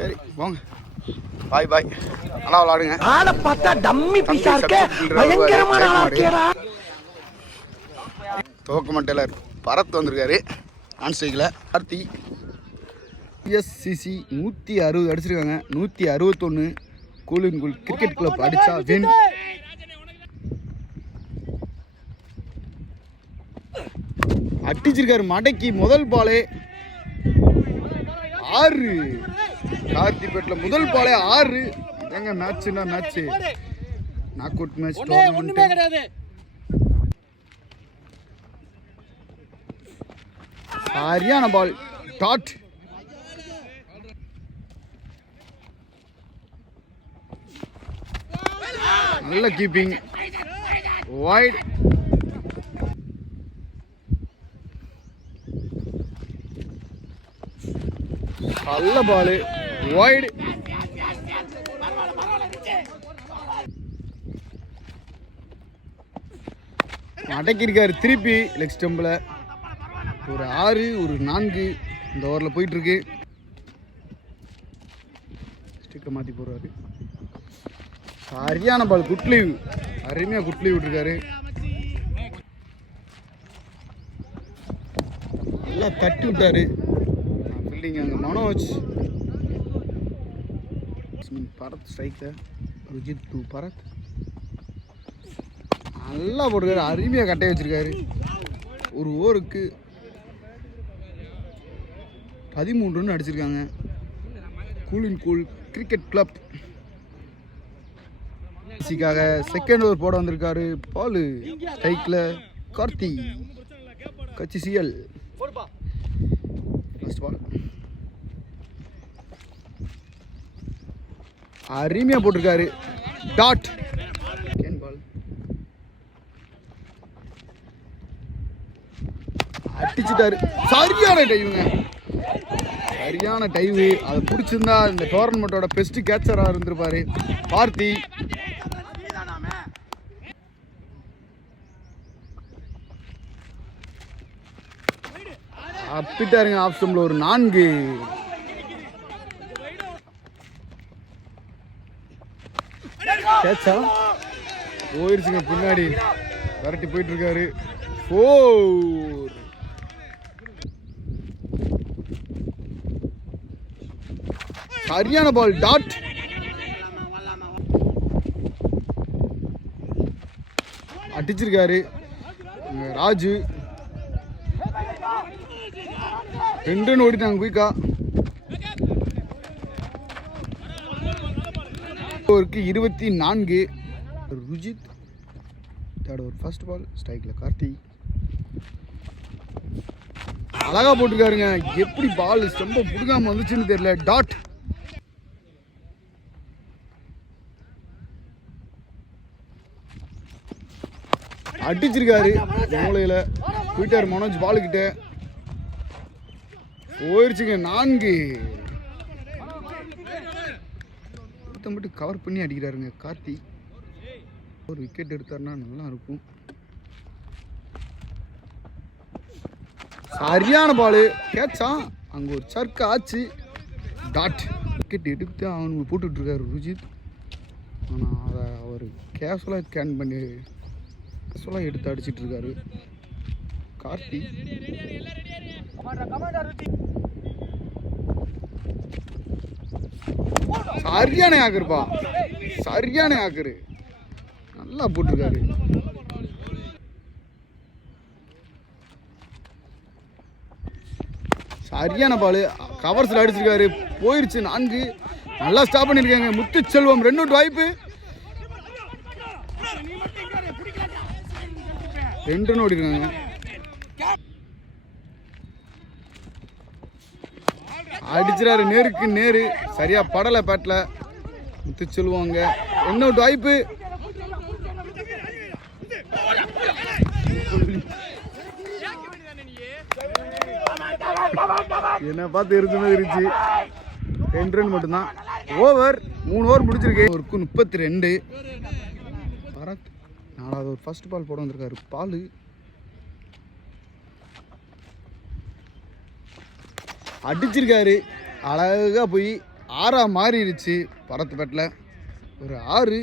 சரி போங்க, பாய் பாய், நல்லா விளாடுங்க. ஆளை பார்த்தா டம்மி பீஸா இருக்க, பயங்கரமான ஆளா இருக்கேடா. துவக்க மட்டையில் பரத் வந்திருக்காரு ஆன் ஸ்ட்ரைக்கில். கார்த்தி எஸ்சிசி 160 அடிச்சிருக்காங்க. 161 கூலின் கூல் கிரிக்கெட் கிளப் அடிச்சா வின். அடிச்சிருக்காரு மடக்கி முதல் பாலே 6. கார்த்திபேட்டில் முதல் பாலே 6. எங்க மேட்ச்னா match, knock out match tournament. சரியான பால் டாட். நல்ல கீப்பிங் வைட். நல்ல பால் வைட். அடக்கியிருக்காரு திருப்பி லெக் ஸ்டம்பில். ஒரு 6 ஒரு 4 இந்த ஓவரில் போயிட்டுருக்கு. ஸ்டிக்கை மாற்றி போடுறாரு. சரியான பால், குட்லீவ், அருமையாக குட்லீவ் விட்டுருக்காரு. நல்லா தட்டி விட்டாரு ஃபீல்டிங். அங்கே மனோஜ் பரத் ஸ்ட்ரைக்கர், ருஜித் டு பரத் நல்லா போட்டுருக்காரு. அருமையாக கட்டைய வச்சிருக்காரு. ஒரு ஓவருக்கு 13 ரன் அடிச்சிருக்காங்க. கூலின் கூல் கிரிக்கெட் கிளப் க்காக செகண்ட் ஓவர் போட வந்திருக்காரு. பால் ஸ்ட்ரைக்கில் கார்த்தி கட்சி சிஎல். ஃபர்ஸ்ட் பால் அருமையாக போட்டிருக்காரு டாட். Second ball அடிச்சுட்டாரு. சரியான டைவுங்க, சரியான டைவு. அதை பிடிச்சிருந்தா இந்த டோர்னமெண்ட்டோட பெஸ்ட் கேட்சராக இருந்திருப்பாரு கார்த்தி. அப்பிட்டாருங்க ஆஃப் ஸ்டம்பில் ஒரு 4. கேட்சா போயிருச்சுங்க, பின்னாடி விரட்டி போயிட்டு இருக்காரு. 4. சரியான பால் டாட். அடிச்சிருக்காரு ராஜு. 2 ரன் ஓடிட்டாங்க குயிக்கா. ஓவருக்கு 24. ருஜித் தேர்ட் ஓவர் ஃபர்ஸ்ட் பால் ஸ்ட்ரைக்கில் கார்த்தி. அழகா போட்டிருக்காருங்க. எப்படி பால் ஸ்டம்ப புடுங்காம வந்துச்சுன்னு தெரியல. டாட். அடிச்சிருக்காரு மூலையில போயிட்டாரு மனோஜ் பாலுக்கிட்ட. போயிருச்சுங்க 4. மட்டும் கவர் பண்ணி அடிக்கிறாருங்க கார்த்தி. ஒரு விக்கெட் எடுத்தாருன்னா நல்லா இருக்கும். சரியான பால் கேட்சா. அங்கே ஒரு சர்க்கு ஆச்சு டாட். விக்கெட் எடுத்து அவனுக்கு போட்டுட்ருக்காரு ருஜித். ஆனால் அதை அவர் கேஷுவலாக கேன் பண்ணி கேஷுவலாக எடுத்து அடிச்சிட்டு இருக்காரு கார்த்தி. சரியான ஆக்குருப்பா, சரியான ஆக்குரு, நல்லா போட்டிருக்காரு. சரியான பால் கவர்ஸில் அடிச்சிருக்காரு. போயிருச்சு 4. நல்லா ஸ்டாப் பண்ணியிருக்காங்க. முத்துச்செல்வம் 2 அவுட் வாய்ப்பு. 2 ரன் ஓடிருக்காங்க. அடிச்சிடாரு நேருக்கு நேரு. சரியா படலை பேட்டில். முத்துச்செல்வம் அங்கே 2 அவுட் வாய்ப்பு. என்ன பார்த்து இருந்துச்சு. 2 ரன் மட்டும்தான். ஓவர் 3 ஓவர் முடிச்சிருக்கு. ஒருக்கு 32. பரத் 4வது ஒரு ஃபர்ஸ்ட் பால் போட வந்திருக்காரு. பால் அடிச்சிருக்காரு. அழகாக போய் 6 மாறிடுச்சு பரத்துப்பேட்டில். ஒரு 6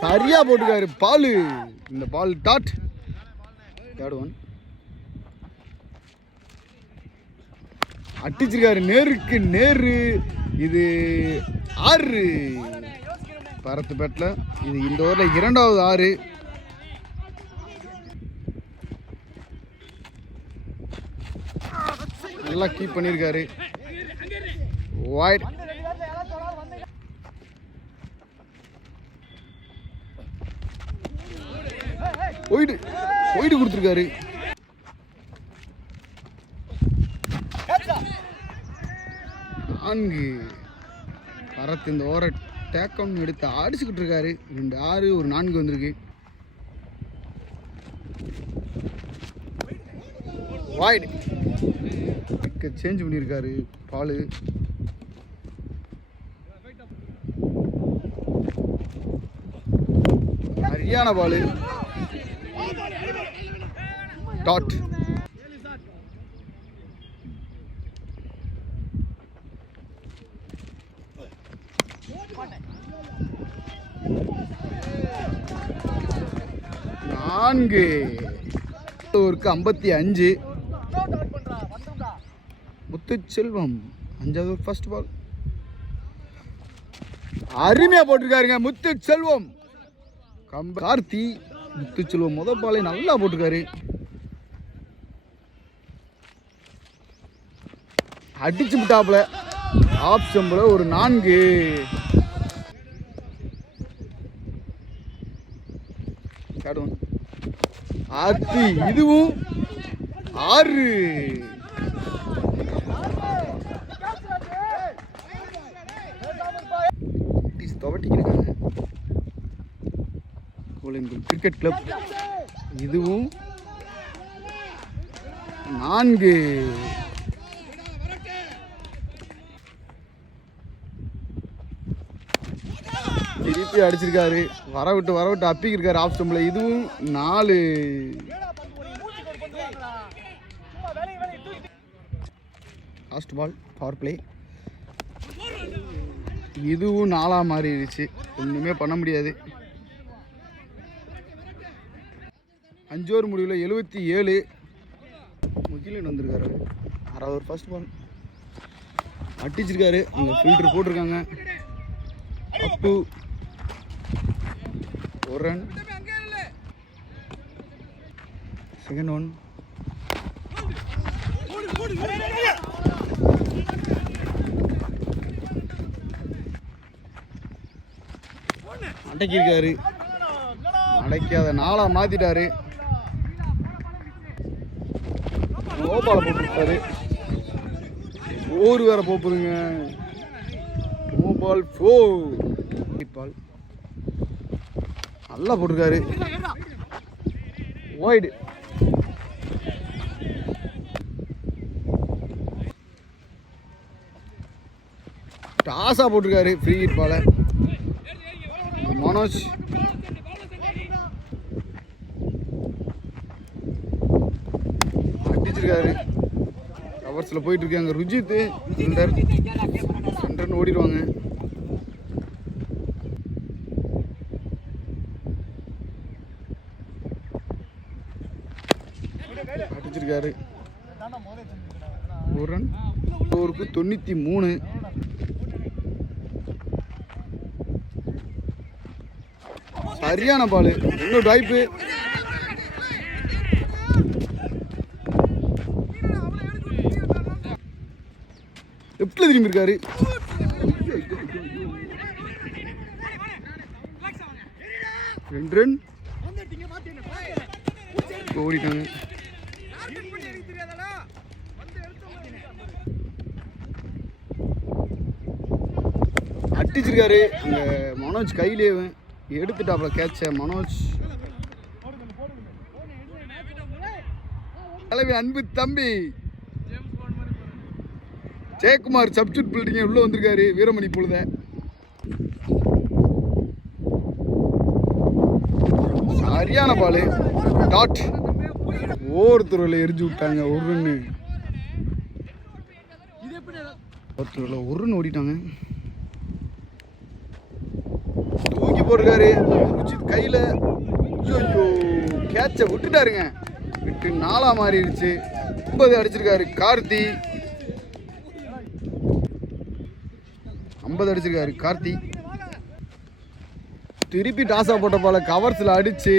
சரியா போட்டுக்காரு பால். இந்த பால் டாட். தேர்ட் ஒன் அடிச்சிருக்காரு நேருக்கு நேரு. இது 6 பரத்துப்பேட்டில். இது இந்த ஓவரில் 2வது 6. நல்லா கீப் பண்ணியிருக்காரு. வைட் போயிட்டு போயிட்டு கொடுத்துருக்காரு. நான்கு பரத் இந்த ஓவரை டேக்கம் எடுத்து அடிச்சுக்கிட்டு இருக்காரு. 2 6 ஒரு 4 வந்திருக்கு. வைட் சேஞ்ச் பண்ணியிருக்காரு பால். சரியான பால் டாட். நான்கு ஓவருக்கு 55. முத்துச்செல்வம் 5வது ஃபர்ஸ்ட் பால் அருமையா போட்டிருக்காருங்க முத்துச்செல்வம். கார்த்தி முத்துச்செல்வம் முதல் பாலை நல்லா போட்டிருக்காரு. அடிச்சு விட்டாப்புல ஆஃப் ஸ்டம்பில் ஒரு 4. ஆர்த்தி இதுவும் 6. துவட்டிக்கிருக்காங்க கோலிம்பூர் கிரிக்கெட் கிளப். இதுவும் 4. திருப்பி அடிச்சிருக்காரு. வரவிட்டு அப்பிக்கிருக்காரு ஆஃப் ஸ்டம்பில். இதுவும் 4. Last ball power play. இதுவும் 4 மாறிடுச்சு. ஒன்றுமே பண்ண முடியாது. 5 ஓவர் முடிவில் 77. முகிலன் வந்திருக்காரு. 6வது ஃபர்ஸ்ட் பால் அடிச்சிருக்காரு. அங்கே ஃபில்டர் போட்டிருக்காங்க. அப்பு ஒரு ரன். Second one அடக்கியிருக்காரு. அடக்கி அதை 4 மாத்திட்டாரு. நோபால போட்டுருக்காரு. ஓர் வேற போப்புதுங்க. நோபால் 4 பால் நல்லா போட்டிருக்காரு. வைடு டாஸா போட்டிருக்காரு. ஃப்ரீ ஹிட் பால மனோஜ் அடிச்சிருக்காரு. கவர்ஸில் போயிட்டு இருக்காங்க. ருஜித் சென்டர்னு ஓடிடுவாங்க. அடிச்சிருக்காரு. ஒரு ரன். ஓவருக்கு 93. சரியான பால். இன்னொரு வாய்ப்பு. லெஃப்ட்ல திரும்பி இருக்காரு. ரெண்டு ரன் ஓடிட்டாங்க. அடிச்சிருக்காரு. அங்க மனோஜ் கையிலே எடுத்துட்டாப்ல கேட்ச. மனோஜ் தலைவி அன்பு தம்பி ஜெயக்குமார் சப்ஸ்டியூட் பில்டிங் உள்ள வந்திருக்காரு. வீரமணி பொழுத சரியான பாலு டாட். ஒவ்வொருத்தருவில் எரிஞ்சு விட்டாங்க. ஒரு ரன்னு ஒருத்தர் ஒருன்னு ஓடிட்டாங்க. தூக்கி போட்டுருக்காரு ருஜித் கையில். ஐயோ கேட்சை விட்டுட்டாருங்க. விட்டு 4 மாறிடுச்சு. 50 அடிச்சிருக்காரு கார்த்தி. 50 அடிச்சிருக்காரு கார்த்தி. திருப்பி டாஸா போட்ட போல கவர்ஸில் அடிச்சு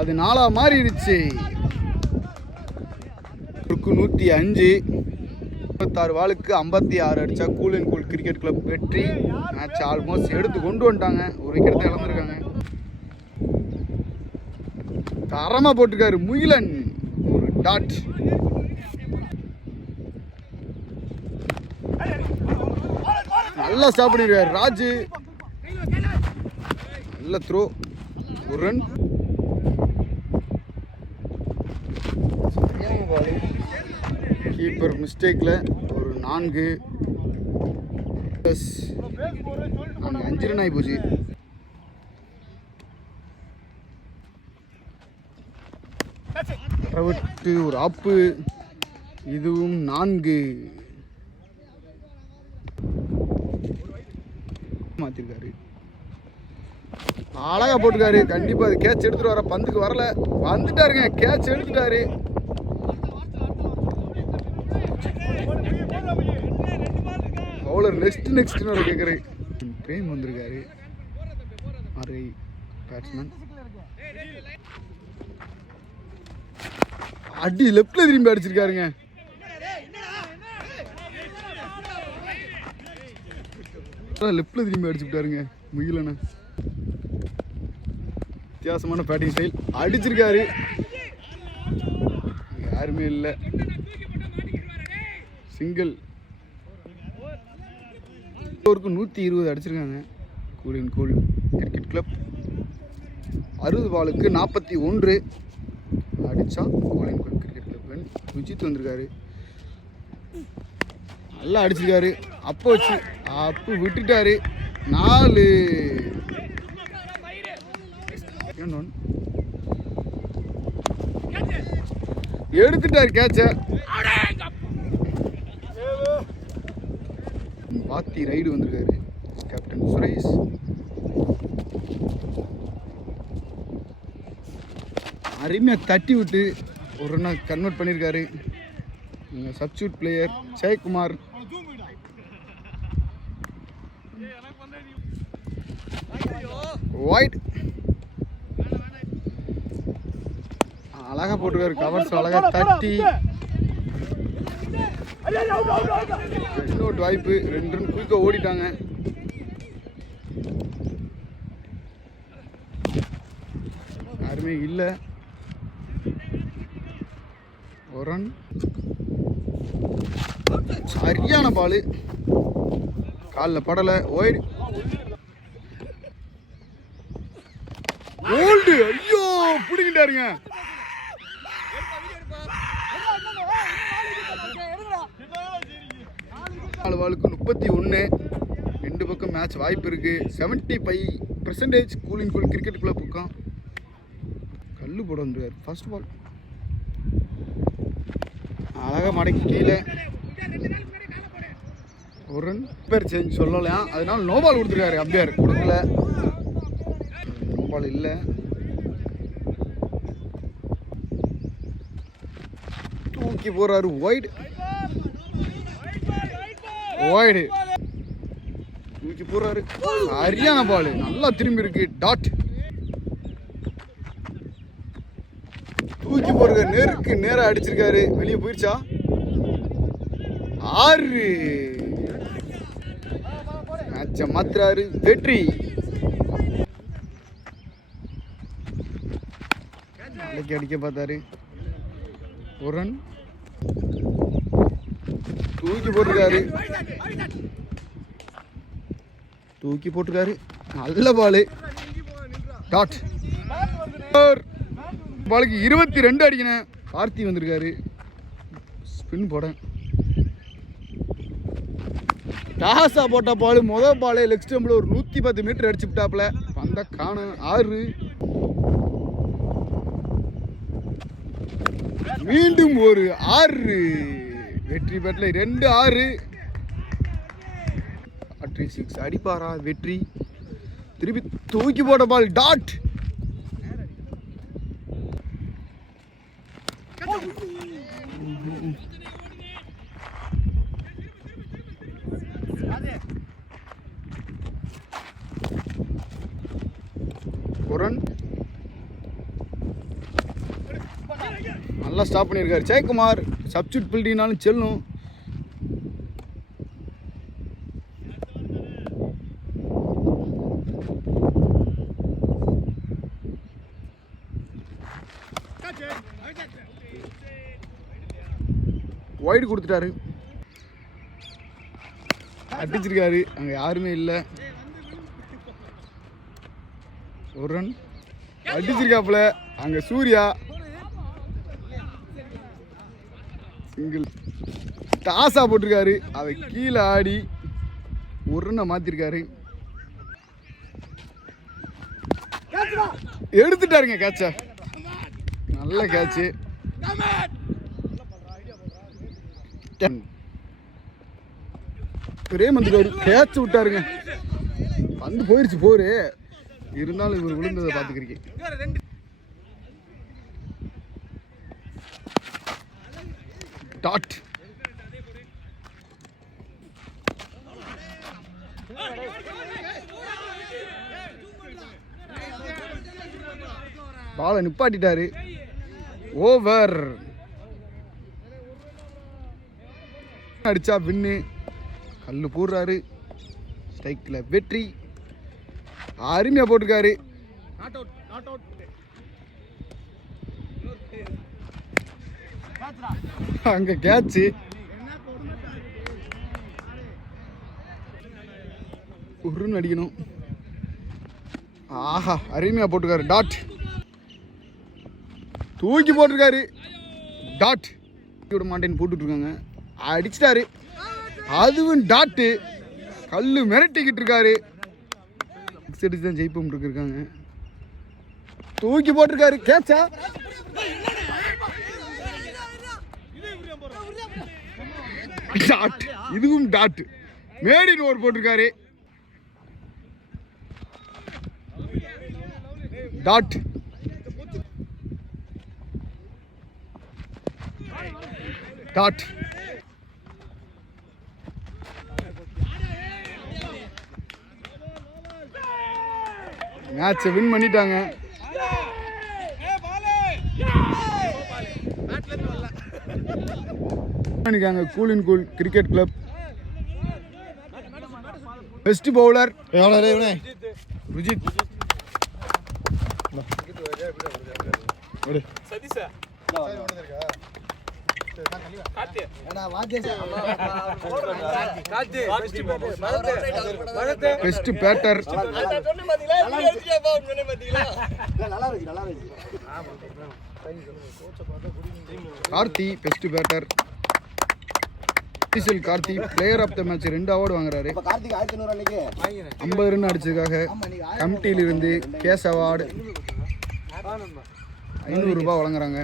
அது 4 மாறிடுச்சு. 105. 56 பாலுக்கு 56 அடித்தா cool and cool cricket club வெற்றி. மேட்ச் ஆல்மோஸ்ட் எடுத்து கொண்டு வந்துட்டாங்க. ஒரு விக்கெட் தான் இழந்திருக்காங்க. தரமாக போட்டிருக்காரு முகிலன். ஒரு டாட். நல்லா ஸ்டாப் பண்ணிருக்காரு ராஜு. நல்ல த்ரோ. ஒரு ரன். கீப்பர் மிஸ்டேக்கில் ஒரு 4. 5 ரன் ஆகி போச்சு. விட்டு ஒரு ஆப்பு. இதுவும் 4 மாத்திருக்காரு. அழகா போட்டுக்காரு. கண்டிப்பா அது கேட்ச் எடுத்துட்டு வர. பந்துக்கு வரல. வந்துட்டாருங்க. கேட்ச் எடுத்துட்டாரு. பவுலர் நெக்ஸ்ட் வர கேட்குறேன். பிரேம் வந்திருக்காரு. மாதிரி பேட்ஸ்மேன். அடி லெஃப்ட்ல திரும்பி அடிச்சிருக்காருங்க. லெஃப்ட்ல திரும்பி அடிச்சு விட்டாருங்க முகிலன. வித்தியாசமான பேட்டிங் ஸ்டைல். அடிச்சிருக்காரு. யாருமே இல்லை. சிங்கிள். 120 அடிச்சிருக்காங்க cool and cool cricket club. 60 பாலுக்கு 41 அடிச்சா cool and cool cricket club. Rujith வந்திருக்காரு. நல்லா அடிச்சிருக்காரு. அப்போ வச்சு அப்பு விட்டுட்டாரு. 4. எடுத்துட்டாரு கேட்ச. பாத்தி ரைடு வந்திருக்காரு கேப்டன் சுரேஷ். அருமையா தட்டி விட்டு ஒரு ரன்னை கன்வெர்ட் பண்ணியிருக்காரு. Substitute player Jayakumar. ஒயிட் அழகா போட்டுருக்காரு. கவர்ஸ் அழகா தட்டி. இன்னொரு வாய்ப்பு. 2 ரன் குயிக்காக ஓடிட்டாங்க. யாருமே இல்லை. ஒரு ரன். சரியான பால். காலில் படலை. ஒயிட். ஓல்டு. ஐயோ பிடிக்கிட்டாருங்க. 4 பாலுக்கு 31. 2 பக்கம் மேட்ச் வாய்ப்பு இருக்கு. 75% கூலிங் கூல் கிரிக்கெட் குள்ள பக்கம். கல்லு போட வந்துருக்காரு. ஃபர்ஸ்ட் பால் அழகா மடக்கி கீழே. ஒரு ரன். பேர் சேஞ்ச் சொல்லலாம். அதனால நோ பால் கொடுத்துருக்காரு. அம்பையர் கொடுக்கல. நோ பால் இல்லை. தூக்கி போறாரு. ஒயிட். ஒயிட் தூக்கி போறாரு. சரியான பால். நல்லா திரும்பி இருக்கு. டாட். தூக்கி போடுற. நேருக்கு நேரா அடிச்சிருக்காரு. வெளியே போயிடுச்சா? 6. மேட்சை மாத்துறாரு. வெற்றி. அடிக்க பார்த்தாரு. ஒரு ரன். தூக்கி போட்டிருக்காரு. தூக்கி போட்டிருக்காரு. நல்ல பால். டாட். பாலுக்கு 22 அடிக்கணும். கார்த்தி வந்திருக்காரு. ஸ்பின் போட. டாஸா போட்ட பால். முதல் பால் லெக் ஸ்டம்பில் ஒரு 110 மீட்டர் அடிச்சு விட்டாப்புல. வந்த காணும். 6. மீண்டும் ஒரு 6. வெற்றி பெற்ற 2 6. 3-6 அடிப்பாரா வெற்றி. திருப்பி தூக்கி போட்ட பால் டாட். குரன் நல்லா ஸ்டாப் பண்ணியிருக்காரு. ஜெயக்குமார் சப்ஸ்டியூட் பில்டிங்னாலும் செல்லும். வைடு கொடுத்துட்டாரு. அடிச்சிருக்காரு. அங்கே யாருமே இல்லை. ஒரு ரன் அடிச்சிருக்காப்புல. அங்கே சூர்யா சிங்கிள் டாஸா போட்டிருக்காரு. அதை கீழே ஆடி ஒரு ரன்னை மாற்றிருக்காரு. எடுத்துட்டாருங்க கேட்ச. நல்ல கேட்சு. ரேமந்துக்காரு கேட்ச் விட்டாருங்க. வந்து போயிருச்சு போரு. இருந்தாலும் இவர் விழுந்ததை பார்த்துக்கிறீங்க. டாட். பாலை நிப்பாட்டிட்டாரு. ஓவர். அடிச்சா வின்னு. கல்லு போடுறாரு. ஸ்ட்ரைக்கில் வெற்றி. அருமையாக போட்டிருக்காரு. அங்கே கேட்சு. உருன்னு அடிக்கணும். ஆஹா அருமையாக போட்டிருக்காரு. டாட். தூக்கி போட்டிருக்காரு. டாட். விட மாட்டேன்னு போட்டுட்ருக்காங்க. அடிச்சிட்டாரு. அதுவும் டாட்டு. கல்லு மிரட்டிக்கிட்டு இருக்காரு. அடிச்சு தான் ஜெயிப்போம் இருக்காங்க. தூக்கி போட்டிருக்காரு. கேட்சா. டாட். இதுவும் டாட். மேடின் ஓவர் போட்டிருக்காரு. டாட். டாட். மேட்சை வின் பண்ணிட்டாங்க. Cool in cool cricket club. Best bowler Rujith. Best batter Karthi. Best batter Karthi. Player of the match 2 award வாங்குறாரு. 50 ரன் அடிச்சதுக்காக கமிட்டியில இருந்து கேஸ் அவார்டு 500 ரூபாய் வழங்குறாங்க.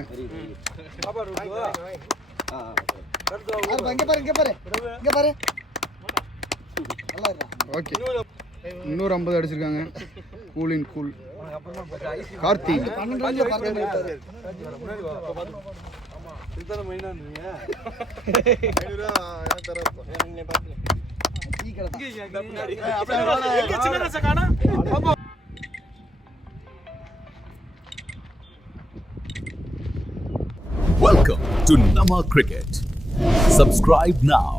ஓகே 250 அடிச்சிருக்காங்க. Cool in cool Karthi. Welcome to Nama Cricket. Subscribe now.